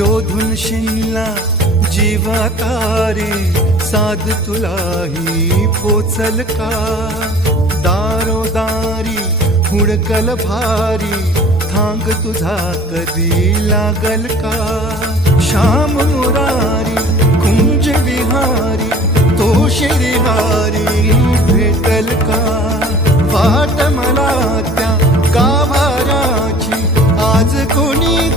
शोधून शिनला जीवा तारे, साध तुलाही पोचल का? दारोदारी हुडकल भारी, थांग तुझा कधी लागल का? श्याम मुरारी कुंज विहारी, तो शिरिहारी भेटल का? वाट मला त्या गाभाराची आज कोणी